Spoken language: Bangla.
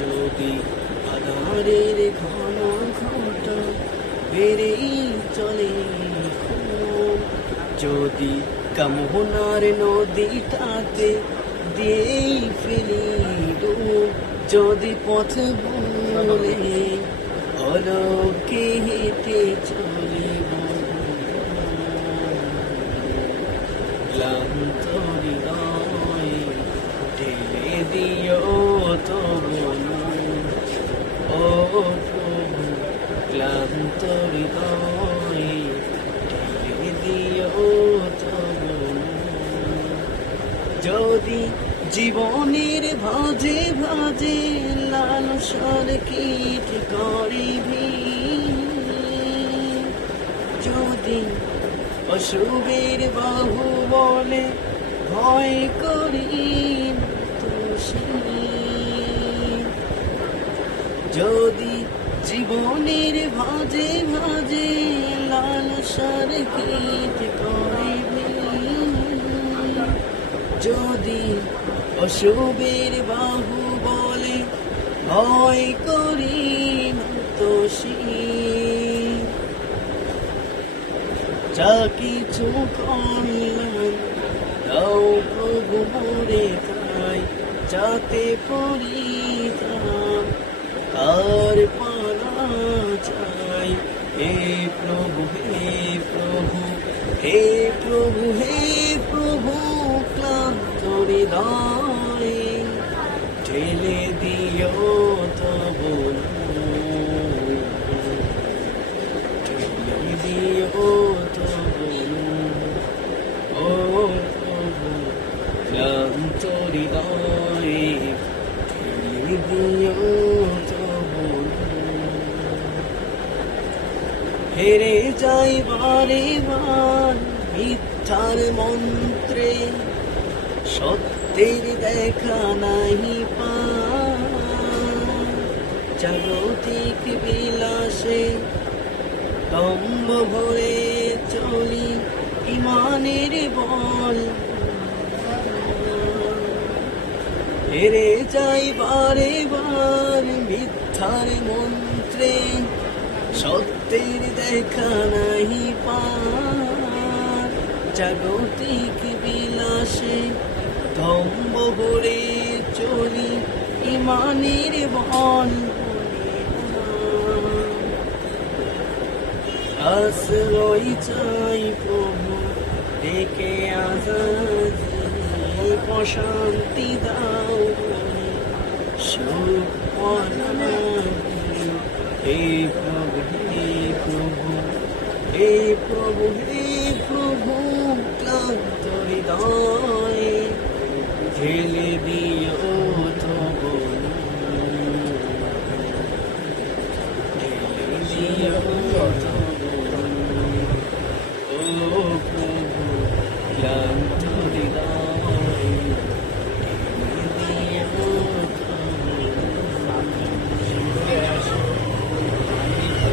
যদি আধারের ঘন ঘটা বেড়েই চলে খুব, যদি কামনার নদীটাতে দিয়েই ফেলি ডুব, যদি পথ ভুলে অলকে হেঁটে চলিব ক্লান্ত হৃদয় ঢেলে দিও তবু ও প্রভু, ক্লান্ত হৃদয় ঢেলে দিও তবু। যদি জীবনের ভাজে ভাজে লালসার কীট করিবি, যদি অশুভের বাহু বলে ভয় করি যদি জীবনের ভাজে ভাজে লালসার কীট করিবি, যদি অশুভের বাহু বলে ভয় করি দোষী, যা কিছু করলাম দাও প্রভু মোরে তাই, যাতে পরিতাম আর পারা চাই। হে প্রভু হে প্রভু হে প্রভু হে প্রভু, ক্লান্ত হৃদয় ঢেলে দিও তবু, ঢেলে দিও তবু ও প্রভু, ক্লান্ত হৃদয় ঢেলে দিও তবু। হেরে যাই বারে বার মিথ্যার মন্ত্রে, সত্যের দেখা নাহি পাই, জাগতিক বিলাসে দম্ভ ভরে চলি ইমানের বল, হেরে যাই বারে বার মিথ্যার মন্ত্রে, সত্যের দেখা নাহি পাই, জাগতিক বিলাসে দম্ভ ভরে চলি ইমানের বল। আশ্রয় চাই প্রভু ডেকে আজাদি, প্রশান্তি দাও সুখ হে প্রভু হে প্রভু হে প্রভু হে প্রভু, ক্লান্ত হৃদয় ঢেলে দিও